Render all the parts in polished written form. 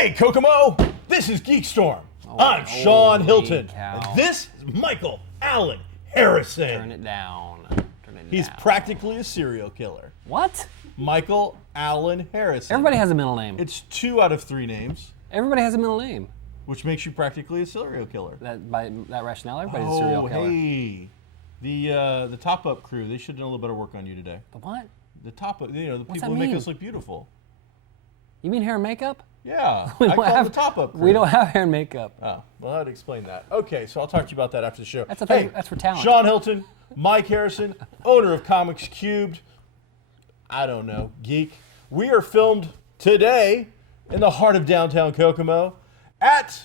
Hey, Kokomo! This is GeekStorm. I'm Sean Hilton. And this is Michael Allen Harrison. Turn it down. He's practically a serial killer. What? Michael Allen Harrison. Everybody has a middle name. It's 2 out of 3 names. Everybody has a middle name. Which makes you practically a serial killer. By that rationale, everybody's a serial killer. Hey. The Top Up crew, they should have done a little better work on you today. The what? The Top Up, the What's people who that make mean? us look beautiful. You mean hair and makeup? Yeah, I call them the Top Up crew. We don't have hair and makeup. Oh, well, I'd explain that. Okay, so I'll talk to you about that after the show. That's that's for talent. Sean Hilton, Mike Harrison, owner of Comics Cubed. I don't know, geek. We are filmed today in the heart of downtown Kokomo at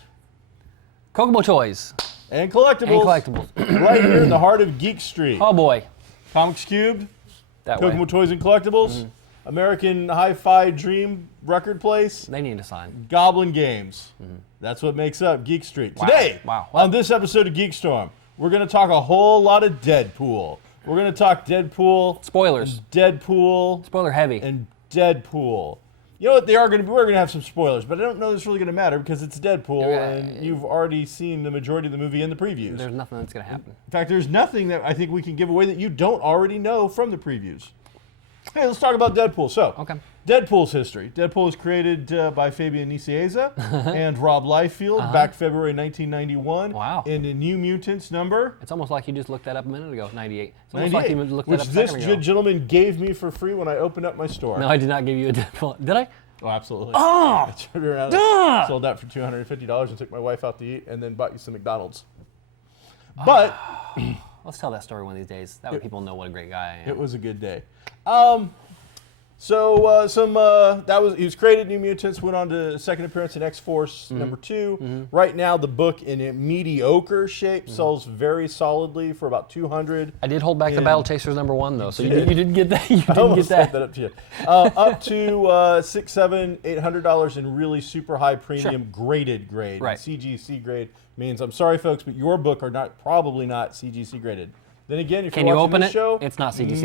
Kokomo Toys. And Collectibles. Right here in the heart of Geek Street. Oh boy. Comics Cubed, That Kokomo way. Toys and Collectibles, American Hi-Fi Dream Record Place, They need a sign. Goblin Games. That's what makes up Geek Street. Wow. Today, Wow. on this episode of GeekStorm, we're going to talk a whole lot of Deadpool. We're going to talk Deadpool. Spoilers. Deadpool. Spoiler heavy. And Deadpool. You know what they are going to be? We're going to have some spoilers, but I don't know it's really going to matter because it's Deadpool, and you've already seen the majority of the movie in the previews. There's nothing that's going to happen. In fact, there's nothing that I think we can give away that you don't already know from the previews. Hey, let's talk about Deadpool. So, Okay. Deadpool's history. Deadpool was created by Fabian Nicieza and Rob Liefeld back February 1991. Wow. In the New Mutants number. It's almost like you just looked that up a minute ago. 98. It's almost like 98, you looked which that up a this second ago. gentleman gave me for free when I opened up my store. No, I did not give you a Deadpool. Did I? Oh, absolutely. Oh! I turned around and sold that for $250 and took my wife out to eat and then bought you some McDonald's. But Let's tell that story one of these days. That way people know what a great guy I am. it was a good day. He was created New Mutants, went on to second appearance in X-Force number 2. Right now, the book in a mediocre shape sells very solidly for about $200. I did hold back the Battle Chasers number 1 though, so you didn't get that. You I didn't almost get that. set that up to you. Up to $600, $700, $800 in really super high premium graded grade. Right. And CGC grade means, I'm sorry folks, but your book are probably not CGC graded. Then again, if Can you're you watching open this it? show, It's not CGC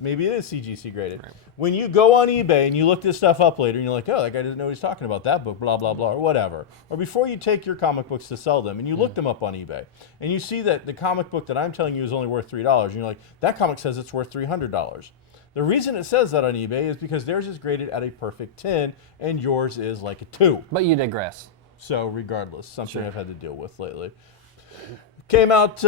maybe it is CGC graded. Right. When you go on eBay and you look this stuff up later and you're like, oh, that guy doesn't know what he's talking about, that book, blah, blah, blah, or whatever. Or before you take your comic books to sell them and you look them up on eBay and you see that the comic book that I'm telling you is only worth $3 and you're like, that comic says it's worth $300. The reason it says that on eBay is because theirs is graded at a perfect 10 and yours is like a 2. But you digress. So regardless, something I've had to deal with lately. Came out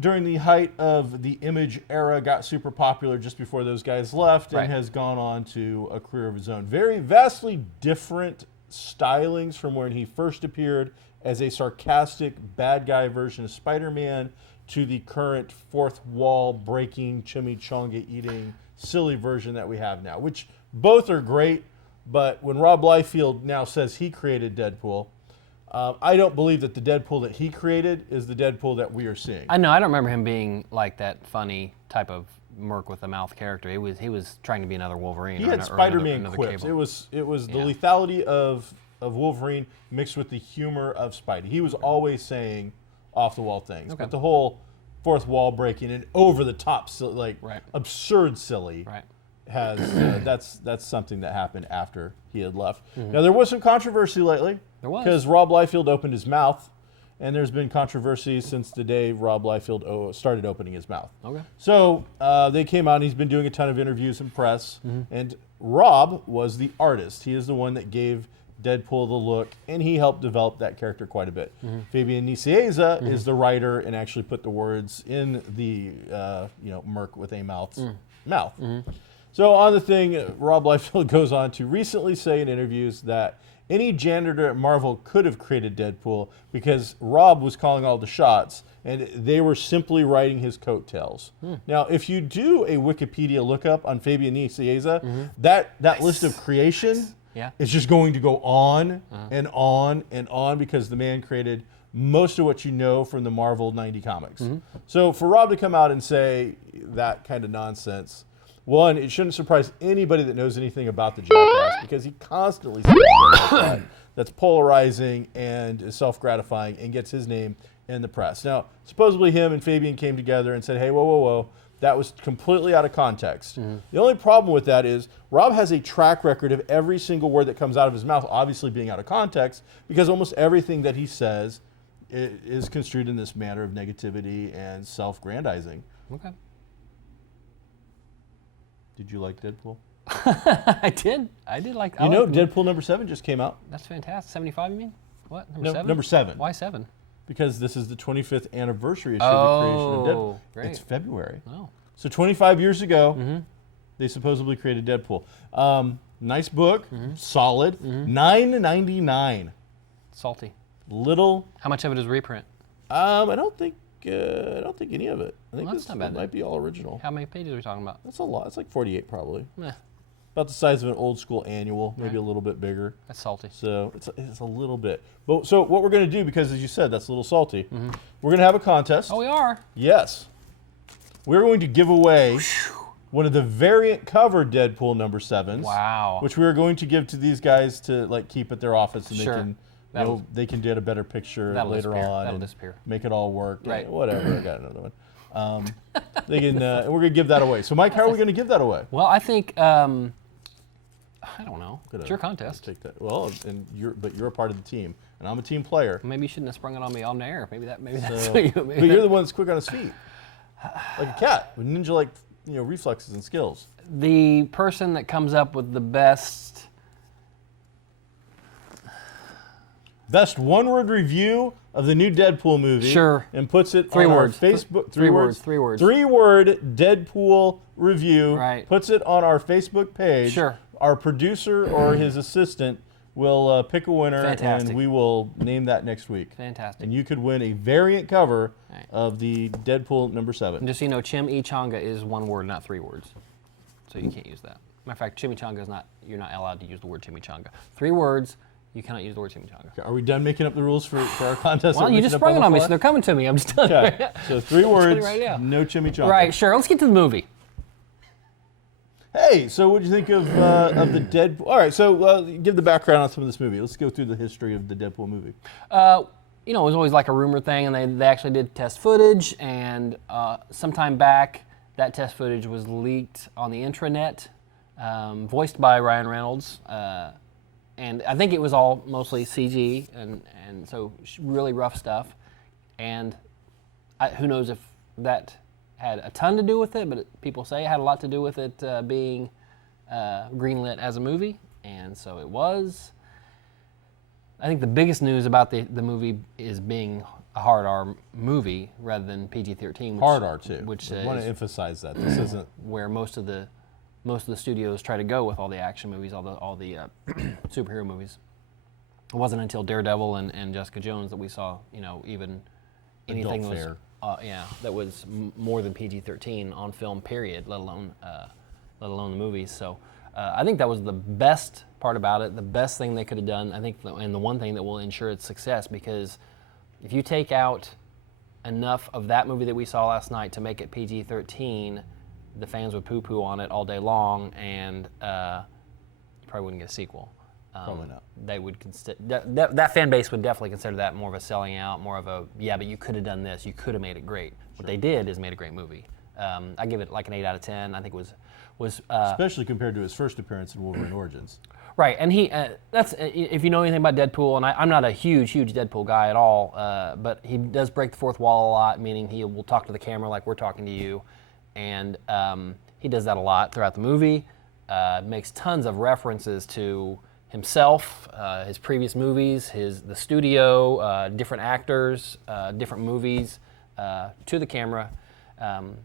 during the height of the Image era, got super popular just before those guys left, and has gone on to a career of his own. Very vastly different stylings from when he first appeared as a sarcastic bad guy version of Spider-Man to the current fourth wall breaking, chimichanga eating, silly version that we have now, which both are great, but when Rob Liefeld now says he created Deadpool, I don't believe that the Deadpool that he created is the Deadpool that we are seeing. I know. I don't remember him being like that funny type of merc with a mouth character. He was trying to be another Wolverine. He had Spider-Man quips. It was the lethality of Wolverine mixed with the humor of Spidey. He was always saying off-the-wall things. But the whole fourth wall breaking and over-the-top, absurd silly has that's something that happened after he had left. Now, there was some controversy lately. There was. Because Rob Liefeld opened his mouth, and there's been controversy since the day Rob Liefeld started opening his mouth. Okay. So they came out, and he's been doing a ton of interviews and press, and Rob was the artist. He is the one that gave Deadpool the look, and he helped develop that character quite a bit. Fabian Nicieza is the writer and actually put the words in the merc with a mouth. So on the thing, Rob Liefeld goes on to recently say in interviews that any janitor at Marvel could have created Deadpool because Rob was calling all the shots and they were simply writing his coattails. Now, if you do a Wikipedia lookup on Fabian Nicieza, that list of creation is just going to go on and on and on because the man created most of what you know from the Marvel 90 comics. So for Rob to come out and say that kind of nonsense, one, it shouldn't surprise anybody that knows anything about the jackass because he constantly says stuff like that. That's polarizing and is self-gratifying and gets his name in the press. Now, supposedly him and Fabian came together and said, hey, whoa, that was completely out of context. The only problem with that is Rob has a track record of every single word that comes out of his mouth obviously being out of context, because almost everything that he says is construed in this manner of negativity and self-grandizing. Okay. Did you like Deadpool? I did like. You know, Deadpool number 7 just came out. That's fantastic. 75, you mean? What? Number No, 7? number 7. Why 7? Because this is the 25th anniversary issue of the creation of Deadpool. Great. It's February. Oh. So 25 years ago, they supposedly created Deadpool. Nice book, solid, $9.99. Salty. Little. How much of it is reprint? I don't think any of it. I think Well, that's not bad it might be all original. How many pages are we talking about? That's a lot. It's like 48 probably. Meh, About the size of an old school annual, maybe Right. a little bit bigger. that's salty. So it's a little bit. But so what we're going to do, because as you said, that's a little salty. We're going to have a contest. Oh, we are. Yes. We're going to give away one of the variant cover Deadpool number 7s. Wow. Which we are going to give to these guys to like keep at their office, and Sure. they can That'll- they can get a better picture That'll later disappear. on That'll and disappear. make it all work. Right. Whatever. I got another one. They can. And we're going to give that away. So Mike, how are we going to give that away? Well, I think I don't know. Gonna It's your contest. Take that. Well, and you're a part of the team, and I'm a team player. Maybe you shouldn't have sprung it on me on the air. Maybe that's So, what you. but you're the one that's quick on his feet, like a cat with ninja-like reflexes and skills. The person that comes up with the best. Best one-word review of the new Deadpool movie. Sure. And puts it Three on words. our Facebook. Three words. 3-word Deadpool review. Right. Puts it on our Facebook page. Sure. Our producer or his assistant will pick a winner, Fantastic. and we will name that next week. Fantastic. And you could win a variant cover Right. of the Deadpool number 7. And just so you know, chimichanga is one word, not 3 words. So you can't use that. Matter of fact, chimichanga is not. You're not allowed to use the word chimichanga. 3 words. You cannot use the word chimichanga. Okay, are we done making up the rules for our contest? Well, you just sprung it on me, so they're coming to me. I'm just telling you. Okay, Right so 3 telling words, you right now. no chimichanga. Right, sure. Let's get to the movie. Hey, so what do you think of the Deadpool? All right, so give the background on some of this movie. Let's go through the history of the Deadpool movie. You know, it was always like a rumor thing, and they actually did test footage, and sometime back, that test footage was leaked on the intranet, voiced by Ryan Reynolds, and I think it was all mostly CG, and so really rough stuff, and who knows if that had a ton to do with it, but people say it had a lot to do with it being greenlit as a movie, and so it was. I think the biggest news about the movie is being a hard R movie rather than PG-13. Hard R too. Which I want to is emphasize that this isn't where most of the studios try to go with all the action movies, all the superhero movies. It wasn't until Daredevil and Jessica Jones that we saw, even anything adult that was fare. that was more than PG-13 on film, period, let alone the movies. So I think that was the best part about it, the best thing they could have done, I think, and the one thing that will ensure its success, because if you take out enough of that movie that we saw last night to make it PG-13, the fans would poo-poo on it all day long, and you probably wouldn't get a sequel. Probably not. They would that fan base would definitely consider that more of a selling out, more of a but you could have done this, you could have made it great. What they did is made a great movie. I give it like an 8 out of 10. I think it was especially compared to his first appearance in Wolverine Origins. right. And he that's if you know anything about Deadpool, and I'm not a huge Deadpool guy at all, but he does break the fourth wall a lot, meaning he will talk to the camera like we're talking to you, and he does that a lot throughout the movie. Makes tons of references to himself, his previous movies, the studio, different actors, different movies, to the camera,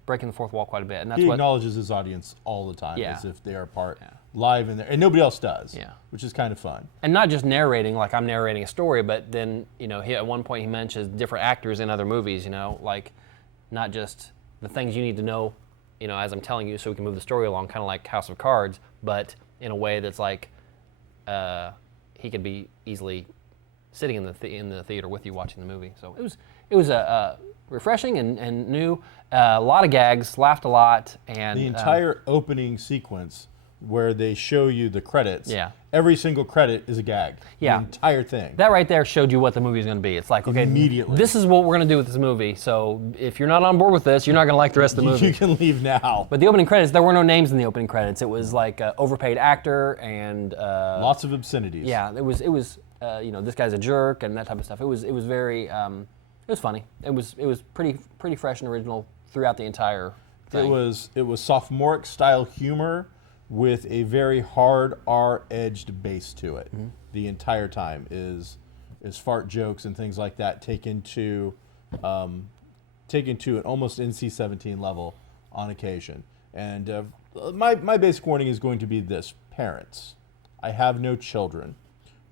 breaking the fourth wall quite a bit, and that's He what. acknowledges his audience all the time Yeah. as if they are part live in there, and nobody else does. Yeah. Which is kind of fun. And not just narrating like I'm narrating a story, but then he, at one point he mentions different actors in other movies. Like not just the things you need to know, as I'm telling you, so we can move the story along, kind of like House of Cards, but in a way that's like he could be easily sitting in the theater with you watching the movie. So it was refreshing and new. A lot of gags, laughed a lot, and The entire opening sequence where they show you the credits. Yeah. Every single credit is a gag. Yeah. The entire thing. That right there showed you what the movie is going to be. It's like, okay, Immediately. this is what we're going to do with this movie. So if you're not on board with this, you're not going to like the rest of the movie. You can leave now. But the opening credits, there were no names in the opening credits. It was like overpaid actor and lots of obscenities. yeah, it was this guy's a jerk and that type of stuff. It was very it was funny. It was pretty fresh and original throughout the entire thing. It was sophomoric style humor with a very hard R-edged base to it. The entire time is fart jokes and things like that taken to an almost NC-17 level on occasion. And my basic warning is going to be this: parents, I have no children.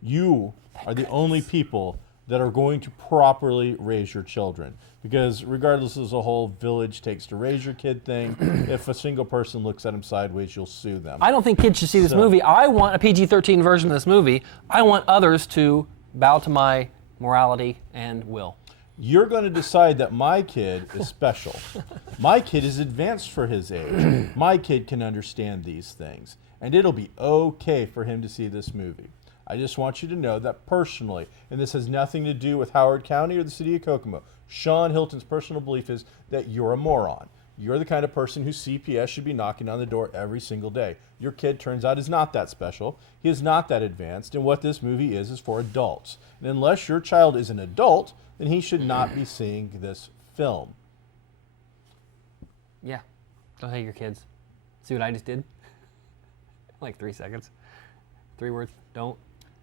You are the only people that are going to properly raise your children. Because regardless of the whole village takes to raise your kid thing, if a single person looks at them sideways, you'll sue them. I don't think kids should see this movie. I want a PG-13 version of this movie. I want others to bow to my morality and will. You're going to decide that my kid is special. My kid is advanced for his age. My kid can understand these things. And it'll be okay for him to see this movie. I just want you to know that personally, and this has nothing to do with Howard County or the city of Kokomo, Sean Hilton's personal belief is that you're a moron. You're the kind of person whose CPS should be knocking on the door every single day. Your kid, turns out, is not that special. He is not that advanced, and what this movie is for adults. And unless your child is an adult, then he should not be seeing this film. Yeah. Don't hate your kids. See what I just did? Like 3 seconds. 3 words. Don't.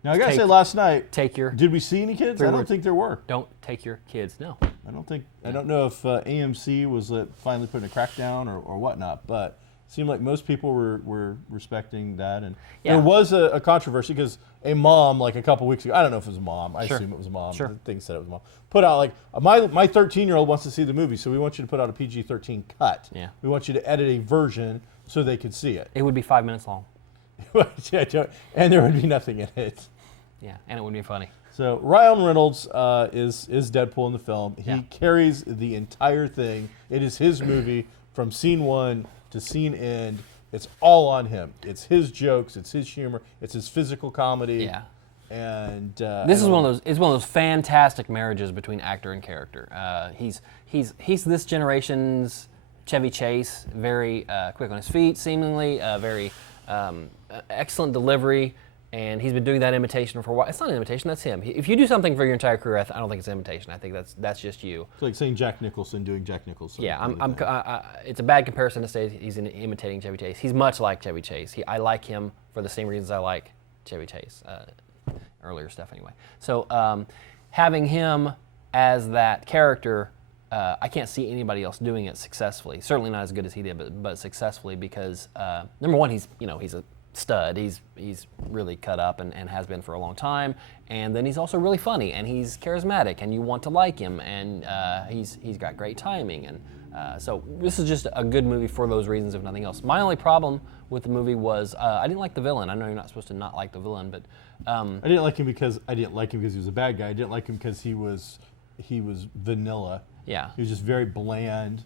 Now, I got to say, last night, Take your. did we see any kids? I don't think there were. Don't take your kids. No. I don't know if AMC was finally putting a crackdown or whatnot, but it seemed like most people were respecting that. And Yeah. there was a controversy because a mom, like a couple weeks ago, I don't know if it was a mom, I Sure. assume it was a mom, Sure. the thing said it was a mom, put out like, my 13-year-old wants to see the movie, so we want you to put out a PG-13 cut. Yeah. We want you to edit a version so they could see it. It would be 5 minutes long. And there would be nothing in it. Yeah, and it would be funny. So Ryan Reynolds is Deadpool in the film. He Yeah. carries the entire thing. It is his movie from scene one to scene end. It's all on him. It's his jokes. It's his humor. It's his physical comedy. Yeah. And This is one of those. It's one of those fantastic marriages between actor and character. He's this generation's Chevy Chase. Very quick on his feet, seemingly very excellent delivery. And he's been doing that imitation for a while. It's not an imitation, that's him. If you do something for your entire career, I don't think it's an imitation. I think that's just you. It's like saying Jack Nicholson doing Jack Nicholson. Yeah, it's a bad comparison to say he's imitating Chevy Chase. He's much like Chevy Chase. I like him for the same reasons I like Chevy Chase, earlier stuff anyway. So having him as that character, I can't see anybody else doing it successfully. Certainly not as good as he did, but successfully because number one, he's a stud. He's really cut up and has been for a long time, and then he's also really funny and he's charismatic and you want to like him, and he's got great timing, and so this is just a good movie for those reasons, if nothing else. My only problem with the movie was I didn't like the villain. I know you're not supposed to not like the villain, but I didn't like him because he was a bad guy. I didn't like him because he was vanilla. Yeah. He was just very bland.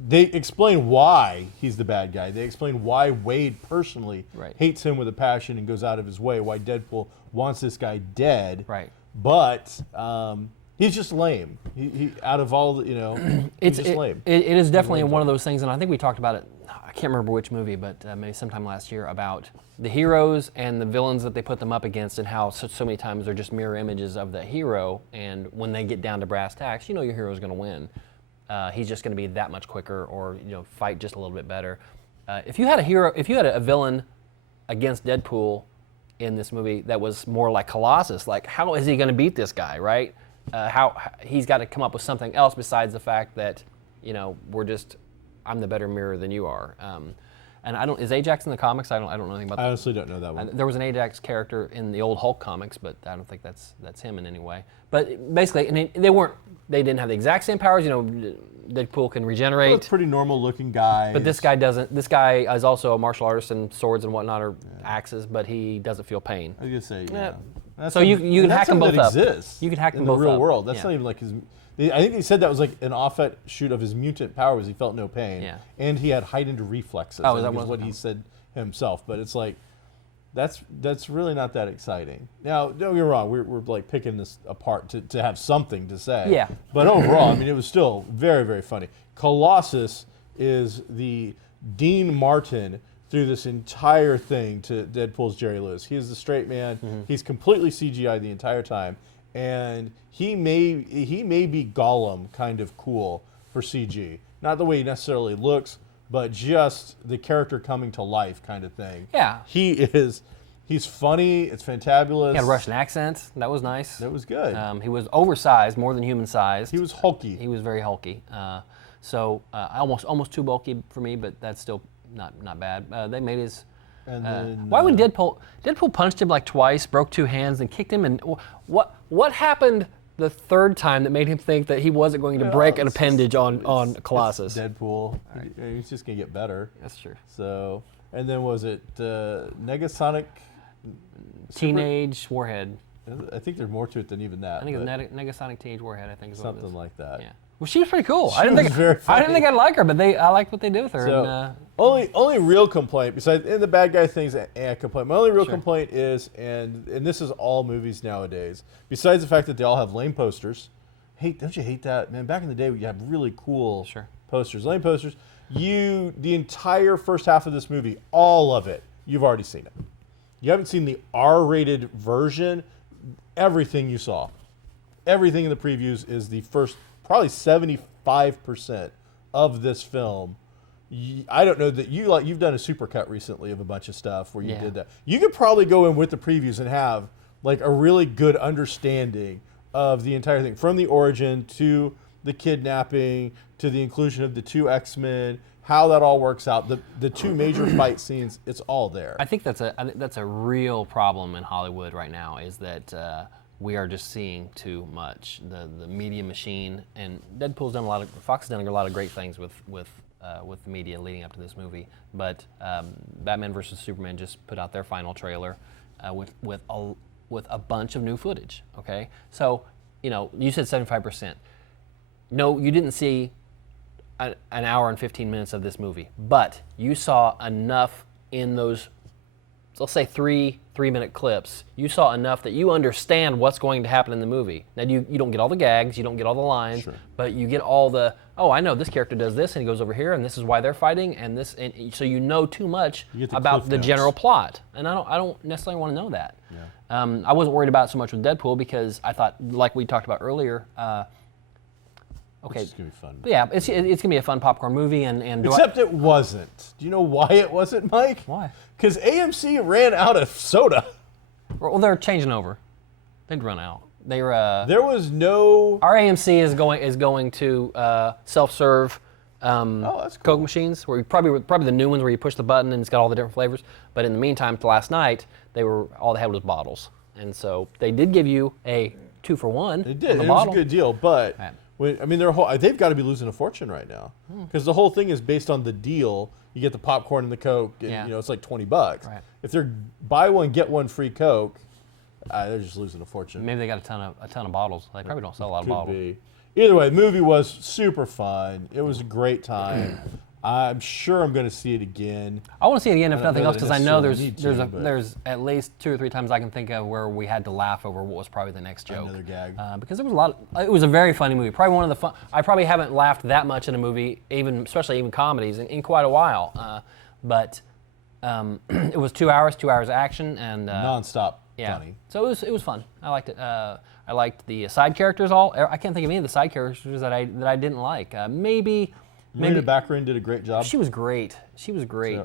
They explain why he's the bad guy. They explain why Wade personally Right. hates him with a passion and goes out of his way. Why Deadpool wants this guy dead. Right. But he's just lame. He out of all the, he's just lame. It is definitely one of those things, and I think we talked about it. I can't remember which movie, but maybe sometime last year, about the heroes and the villains that they put them up against, and how so many times they're just mirror images of the hero. And when they get down to brass tacks, your hero is going to win. He's just going to be that much quicker, or fight just a little bit better. If you had a villain against Deadpool in this movie that was more like Colossus, like how is he going to beat this guy, right? How he's got to come up with something else besides the fact that I'm the better mirror than you are. And is Ajax in the comics? I don't know anything about that. I honestly don't know that one. There was an Ajax character in the old Hulk comics, but I don't think that's him in any way. But basically, and they didn't have the exact same powers. Deadpool can regenerate. Well, pretty normal looking guy. But this guy doesn't. This guy is also a martial artist, and swords and whatnot are axes, but he doesn't feel pain. I was gonna say, Yeah. That's So you can hack them both that up. Exists You can hack in them the both real up. world. That's Yeah. not even like his. I think they said that was like an offshoot of his mutant powers. He felt no pain. Yeah. And he had heightened reflexes. Oh, I is that think what what he said himself. But it's like that's really not that exciting. Now, don't get me wrong, we're like picking this apart to have something to say. Yeah. But overall, I mean, it was still very, very funny. Colossus is the Dean Martin through this entire thing to Deadpool's Jerry Lewis. He is the straight man. Mm-hmm. He's completely CGI the entire time, and he may be Gollum kind of cool for CG. Not the way he necessarily looks, but just the character coming to life kind of thing. Yeah. He's funny. It's fantabulous. He had a Russian accent. That was nice. That was good. He was oversized, more than human sized. He was hulky. He was very hulky. So almost too bulky for me, but that's still not bad. They made his. And then, why would Deadpool punched him like twice, broke two hands, and kicked him? And what happened the third time that made him think that he wasn't going to break an appendage on Colossus? It's Deadpool. Right. He's just gonna get better. That's true. So, and then was it Negasonic? Teenage Warhead. I think there's more to it than even that. I think it's Negasonic Teenage Warhead. I think is what it something is. like that. Yeah. Well, she was pretty cool. She was very funny. I didn't think I'd like her, but I liked what they did with her. So, and, only real complaint besides in the bad guy things I complain. My only real Sure. complaint is, and this is all movies nowadays. Besides the fact that they all have lame posters, don't you hate that, man? Back in the day, we had really cool posters, lame posters. The entire first half of this movie, all of it, you've already seen it. You haven't seen the R-rated version. Everything you saw, everything in the previews is the first, probably 75% of this film. I don't know that you've done a supercut recently of a bunch of stuff where you did that. You could probably go in with the previews and have like a really good understanding of the entire thing, from the origin to the kidnapping to the inclusion of the two X-Men, how that all works out, the two major fight scenes. It's all there. I think that's a real problem in Hollywood right now, is that we are just seeing too much. The media machine, and Fox has done a lot of great things with the media leading up to this movie. But Batman vs Superman just put out their final trailer with a bunch of new footage. Okay, so you said 75%. No, you didn't see an hour and 15 minutes of this movie, but you saw enough in those, let's say, three-minute clips. You saw enough that you understand what's going to happen in the movie. Now, you don't get all the gags, you don't get all the lines, but you get all the, I know this character does this, and he goes over here, and this is why they're fighting, and so you know too much about the general plot. And I don't necessarily want to know that. Yeah. I wasn't worried about it so much with Deadpool because I thought, like we talked about earlier, okay, it's gonna be fun. Yeah, it's gonna be a fun popcorn movie, and except it wasn't. Do you know why it wasn't, Mike? Why? Because AMC ran out of soda. Well, they're changing over. They'd run out. There was no. Our AMC is going to self-serve that's cool. Coke machines, where probably the new ones where you push the button and it's got all the different flavors. But in the meantime, last night all they had was bottles, and so they did give you a 2-for-1. They did. It was a good deal, but. Right. They've got to be losing a fortune right now because the whole thing is based on the deal. You get the popcorn and the Coke, and it's like $20. Right. If they're buy one get one free Coke, they're just losing a fortune. Maybe they got a ton of bottles. They probably don't sell a lot of bottles. Be. Either way, the movie was super fun. It was a great time. I'm sure I'm going to see it again. I want to see it again, if nothing else, because I know there's at least 2 or 3 times I can think of where we had to laugh over what was probably the next joke. Another gag. Because there was a lot. It was a very funny movie. Probably one of the fun. I probably haven't laughed that much in a movie, especially comedies, in quite a while. But it was 2 hours of action and nonstop funny. So it was fun. I liked it. I liked the side characters. I can't think of any of the side characters that I didn't like. Maybe Marina Baccarin did a great job. She was great.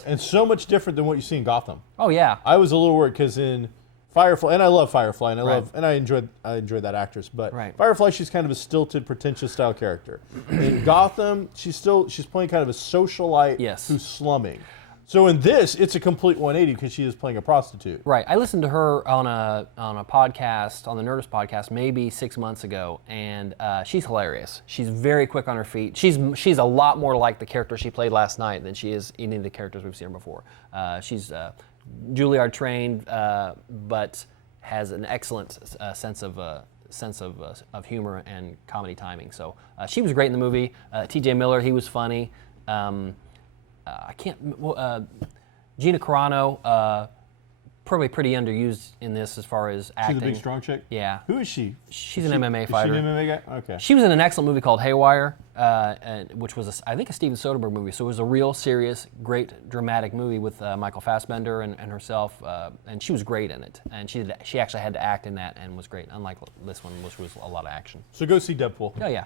And so much different than what you see in Gotham. Oh yeah. I was a little worried because in Firefly, and I love Firefly, and I enjoyed that actress, but Firefly, she's kind of a stilted, pretentious style character. In Gotham, she's playing kind of a socialite who's slumming. So in this, it's a complete 180 because she is playing a prostitute. Right. I listened to her on a podcast, on the Nerdist podcast, maybe 6 months ago, and she's hilarious. She's very quick on her feet. She's a lot more like the character she played last night than she is any of the characters we've seen her before. She's Juilliard trained, but has an excellent sense of humor and comedy timing. So she was great in the movie. T.J. Miller, he was funny. I can't. Gina Carano, probably pretty underused in this as far as acting. She's a big, strong chick? Yeah. Who is she? She's an MMA fighter. Is she an MMA guy? Okay. She was in an excellent movie called Haywire, which was, I think, a Steven Soderbergh movie. So it was a real, serious, great, dramatic movie with Michael Fassbender and herself, and she was great in it. And she actually had to act in that and was great, unlike this one, which was a lot of action. So go see Deadpool. Oh, yeah.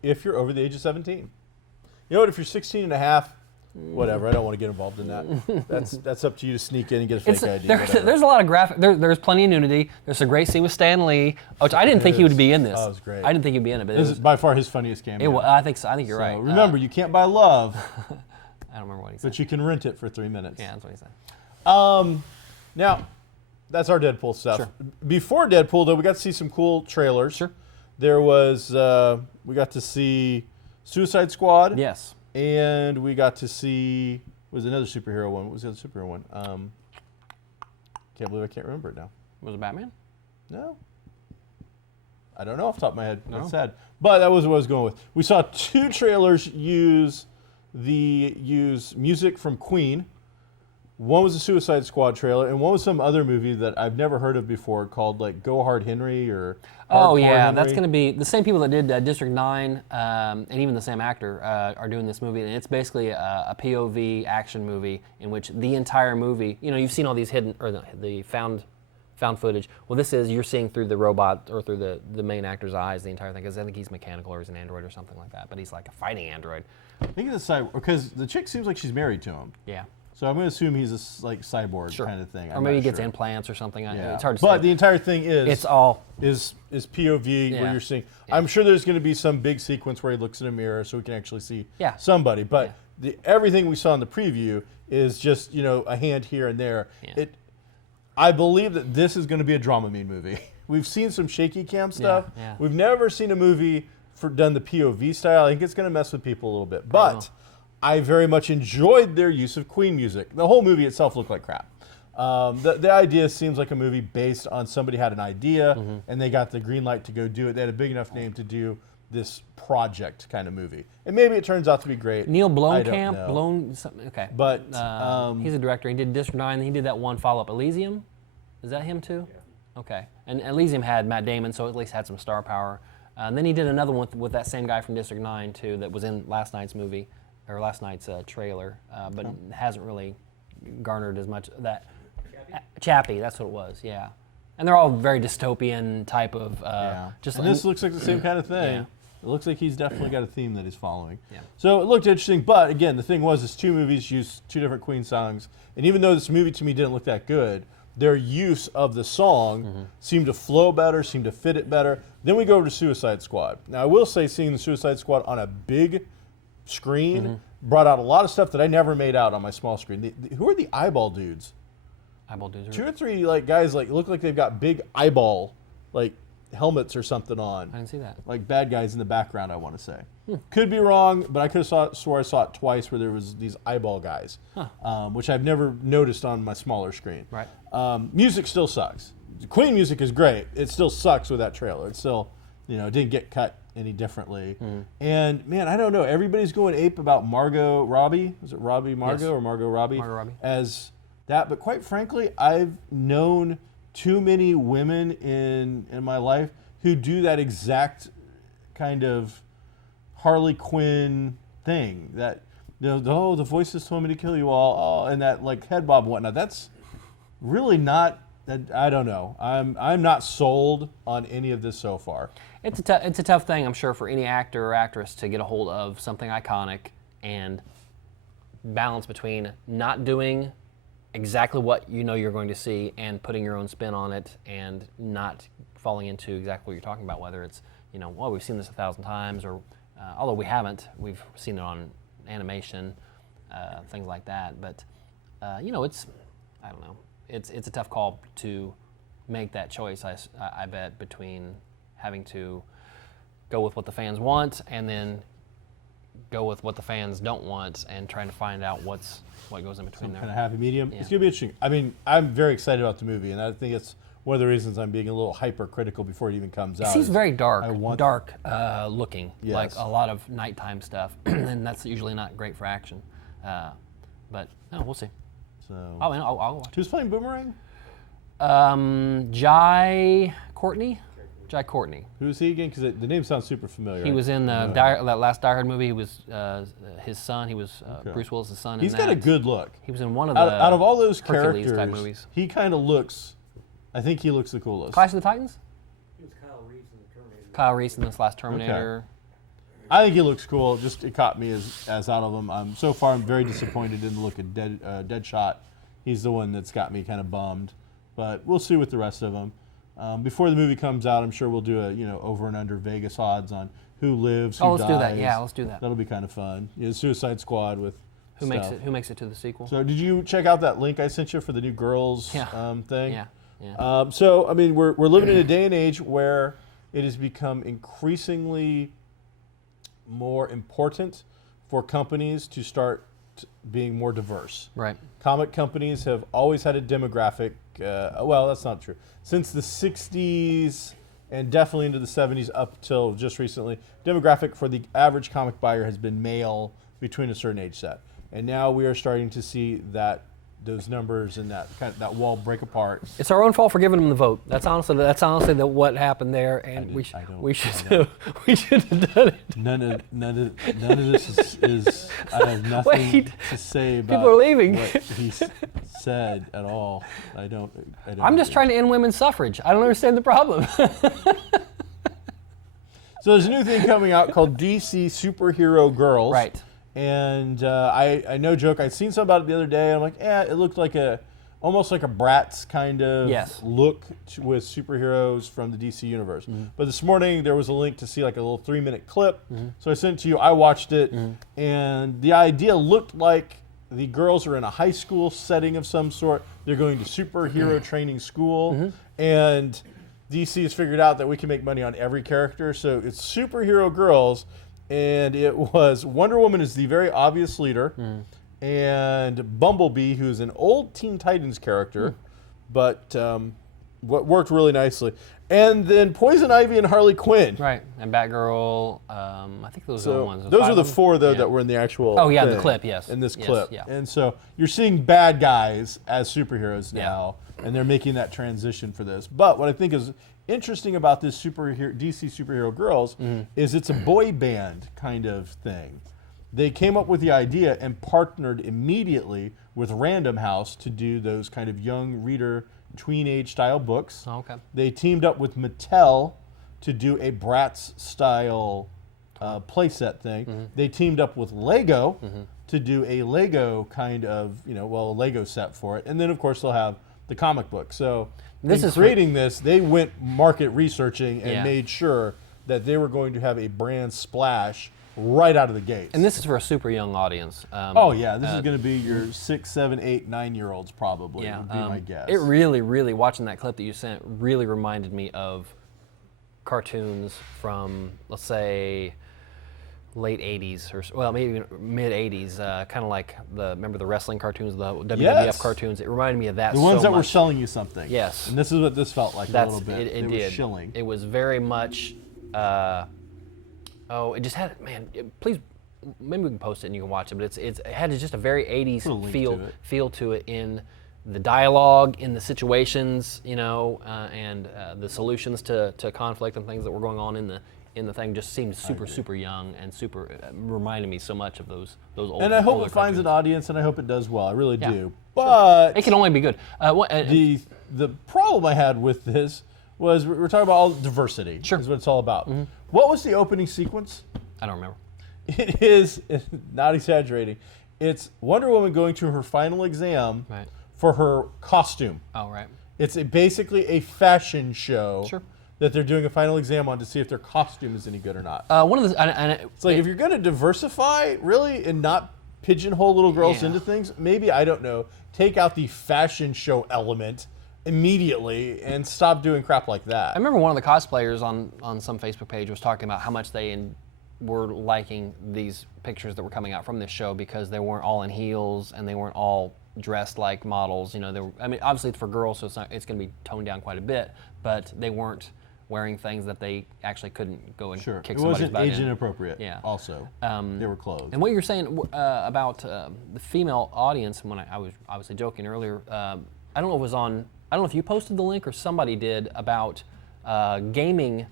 If you're over the age of 17. You know what? If you're 16 and a half, whatever. I don't want to get involved in that. That's up to you to sneak in and get a fake ID. There's a lot of graphic. There's plenty of nudity. There's a great scene with Stan Lee, which I didn't think he would be in this. Oh, it was great. I didn't think he'd be in it, but This is by far his funniest cameo. I think so. I think you're right. Remember, you can't buy love, I don't remember what he said. but you can rent it for 3 minutes. Yeah, that's what he said. Now, that's our Deadpool stuff. Sure. Before Deadpool, though, we got to see some cool trailers. Sure. There was, we got to see Suicide Squad. Yes. And we got to see, was another superhero one. What was the other superhero one? Can't believe I can't remember it now. Was it Batman? No. I don't know off the top of my head. No. That's sad. But that was what I was going with. We saw 2 trailers use music from Queen. One was a Suicide Squad trailer, and one was some other movie that I've never heard of before called like Go Hard Henry or Oh Hardcore yeah, Henry. that's going to be the same people that did District 9, and even the same actor are doing this movie, and it's basically a POV action movie in which the entire movie, you've seen all these hidden or the found footage. Well, this is you're seeing through the robot or through the main actor's eyes the entire thing, because I think he's mechanical or he's an android or something like that, but he's like a fighting android. I think it's a cyborg because the chick seems like she's married to him. Yeah. So I'm going to assume he's a cyborg Sure. kind of thing. Or maybe he gets implants or something. Yeah. It's hard to say. But the entire thing It's all is POV Yeah. where you're seeing. Yeah. I'm sure there's going to be some big sequence where he looks in a mirror so we can actually see Yeah. somebody. But everything we saw in the preview is just a hand here and there. Yeah. I believe that this is going to be a Dramamine movie. We've seen some shaky cam stuff. yeah. We've never seen a movie done the POV style. I think it's going to mess with people a little bit. But I very much enjoyed their use of Queen music. The whole movie itself looked like crap. The idea seems like a movie based on somebody had an idea and they got the green light to go do it. They had a big enough name to do this project kind of movie. And maybe it turns out to be great. Neil I don't Blomkamp, know. okay. But he's a director. He did District 9, and he did that one follow-up, Elysium. Is that him too? Yeah. Okay. And Elysium had Matt Damon, so at least had some star power. And then he did another one with that same guy from District 9 too, that was in last night's movie, or last night's trailer, but hasn't really garnered as much that. Chappie, that's what it was, yeah. And they're all very dystopian type of. Just and this looks like the same kind of thing. Yeah. It looks like he's definitely got a theme that he's following. Yeah. So it looked interesting, but again, the thing was, is 2 movies used 2 different Queen songs, and even though this movie to me didn't look that good, their use of the song seemed to flow better, seemed to fit it better. Then we go over to Suicide Squad. Now I will say, seeing the Suicide Squad on a big screen brought out a lot of stuff that I never made out on my small screen. Who are the eyeball dudes? Eyeball dudes. 2 or 3 guys look like they've got big eyeball helmets or something on. I didn't see that. Like bad guys in the background, I want to say. Could be wrong, but I could have swore I saw it twice where there was these eyeball guys, which I've never noticed on my smaller screen. Right. Music still sucks. The Queen music is great. It still sucks with that trailer. It still, it didn't get cut any differently. And man, I don't know. Everybody's going ape about Margot Robbie. Is it Robbie Margot Yes. or Margot Robbie? Margot Robbie. As that, but quite frankly, I've known too many women in my life who do that exact kind of Harley Quinn thing. That the voices told me to kill you all, and that head bob and whatnot. That's really not. I don't know. I'm not sold on any of this so far. It's a tough thing, I'm sure, for any actor or actress to get a hold of something iconic and balance between not doing exactly what you're going to see and putting your own spin on it and not falling into exactly what you're talking about, whether it's, we've seen this 1,000 times or, although we haven't, we've seen it on animation, things like that. But, it's, I don't know, it's a tough call to make that choice, I bet, between having to go with what the fans want and then go with what the fans don't want and trying to find out what goes in between there. Kind of happy medium. Yeah. It's going to be interesting. I mean, I'm very excited about the movie, and I think it's one of the reasons I'm being a little hypercritical before it even comes out. It seems very dark looking, Yes. like a lot of nighttime stuff, and that's usually not great for action. But no, we'll see. So. Oh, man, I'll watch. Who's playing Boomerang? Jai Courtney. Jai Courtney. Who's he again? Because the name sounds super familiar. He was in that last Die Hard movie. He was his son. He was Bruce Willis' son. He's got a good look. He was in one of the out of all those Hercules characters, type movies. he kind of looks. I think he looks the coolest. Clash of the Titans. He was Kyle Reese in the Terminator. Kyle Reese in this last Terminator. Okay. I think he looks cool. Just it caught me as out of him. So far, I'm very disappointed in the look of Deadshot. He's the one that's got me kind of bummed, but we'll see with the rest of them. Before the movie comes out, I'm sure we'll do a over and under Vegas odds on who lives, who let's dies. do that. Yeah, let's do that. That'll be kind of fun. Suicide Squad with Who makes it to the sequel? So did you check out that link I sent you for the new Girls thing? Yeah. Yeah. So I mean, we're living in a day and age where it has become increasingly more important for companies to start being more diverse. Right. Comic companies have always had a demographic. Well, that's not true. Since the 60s and definitely into the 70s up till just recently, demographic for the average comic buyer has been male between a certain age set. And now we are starting to see those numbers and that wall break apart. It's our own fault for giving them the vote. That's honestly what happened there, and we should have done it. None of this is I have nothing to say about People are leaving. what he said at all. I don't I'm just trying to end women's suffrage. I don't understand the problem. So there's a new thing coming out called DC Superhero Girls. Right. And I no joke, I'd seen something about it the other day. I'm like, it looked like almost like a Bratz kind of look with superheroes from the DC universe. Mm-hmm. But this morning there was a link to see like a little 3-minute clip. Mm-hmm. So I sent it to you. I watched it, and the idea looked like the girls are in a high school setting of some sort. They're going to superhero training school, and DC has figured out that we can make money on every character. So it's superhero girls. And it was Wonder Woman is the very obvious leader, and Bumblebee, who's an old Teen Titans character, but what worked really nicely. And then Poison Ivy and Harley Quinn. Right, and Batgirl. I think those are the ones. Those are the 4 though that were in the actual. Oh yeah, thing, the clip. Yes. In this yes, clip, yeah. And so you're seeing bad guys as superheroes now, and they're making that transition for this. But what I think is interesting about this DC Superhero Girls is it's a boy band kind of thing. They came up with the idea and partnered immediately with Random House to do those kind of young reader tween age style books. Oh, okay. They teamed up with Mattel to do a Bratz style playset thing. They teamed up with Lego to do a Lego kind of, a Lego set for it. And then of course they'll have the comic book. So creating this, they went market researching and made sure that they were going to have a brand splash right out of the gate. And this is for a super young audience. This is going to be your 6, 7, 8, 9-year-olds probably, would be my guess. It really, watching that clip that you sent, really reminded me of cartoons from, let's say, late 80s, or maybe mid 80s, kind of like remember the wrestling cartoons, the WWF cartoons. It reminded me of that. The ones that were selling you something. Yes. And this is what this felt like a little bit. It was did. Shilling. It was very much. It just had please, maybe we can post it and you can watch it. But it had just a very 80s feel to it in the dialogue, in the situations, and the solutions to conflict and things that were going on in the thing just seemed super young and super reminded me so much of those old. And I hope it finds an audience, and I hope it does well. I really do. But it can only be good. The problem I had with this was we're talking about all diversity. Sure. Is what it's all about. What was the opening sequence? I don't remember. It is, not exaggerating, it's Wonder Woman going to her final exam for her costume. Oh, right. It's basically a fashion show. Sure. That they're doing a final exam on to see if their costume is any good or not. It's like if you're going to diversify, really, and not pigeonhole little girls into things, maybe, I don't know, take out the fashion show element immediately and stop doing crap like that. I remember one of the cosplayers on some Facebook page was talking about how much they were liking these pictures that were coming out from this show because they weren't all in heels and they weren't all dressed like models. Obviously it's for girls, so it's going to be toned down quite a bit, but they weren't wearing things that they actually couldn't go and Sure. kick It somebody's wasn't butt age in. inappropriate. Yeah. Also, they were clothed. And what you're saying about the female audience, when I was obviously joking earlier, I don't know if it was on, I don't know if you posted the link or somebody did about gaming.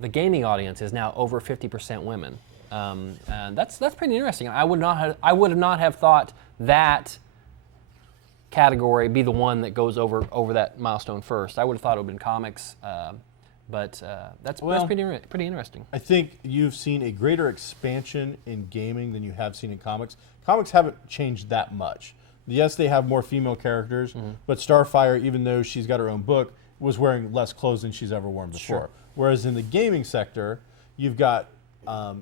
The gaming audience is now over 50% women, and that's pretty interesting. I would not have thought that category be the one that goes over that milestone first. I would have thought it would have been comics, but that's pretty interesting. I think you've seen a greater expansion in gaming than you have seen in comics. Comics haven't changed that much. Yes, they have more female characters, but Starfire, even though she's got her own book, was wearing less clothes than she's ever worn before. Sure. Whereas in the gaming sector, you've got,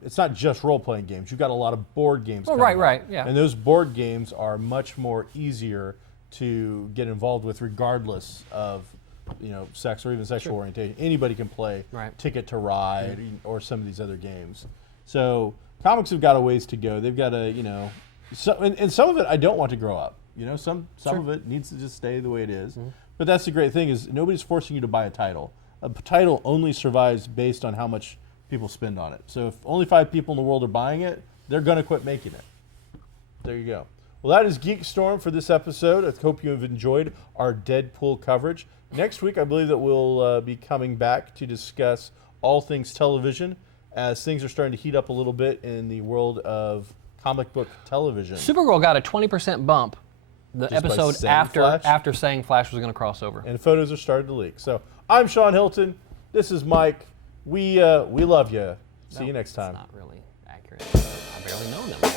it's not just role-playing games. You've got a lot of board games coming out. Right, yeah. And those board games are much more easier to get involved with regardless of sex or even sexual orientation. Anybody can play Ticket to Ride or some of these other games. So comics have got a ways to go. They've got to, and some of it I don't want to grow up. Some of it needs to just stay the way it is. But that's the great thing is nobody's forcing you to buy a title. A title only survives based on how much people spend on it. So if only 5 people in the world are buying it, they're going to quit making it. There you go. Well, that is GeekStorm for this episode. I hope you have enjoyed our Deadpool coverage. Next week, I believe that we'll be coming back to discuss all things television as things are starting to heat up a little bit in the world of comic book television. Supergirl got a 20% bump the Just by episode saying after Flash? saying Flash was going to cross over. And photos are starting to leak. So I'm Sean Hilton. This is Mike. We love you. See you next time. It's not really accurate. I barely know them.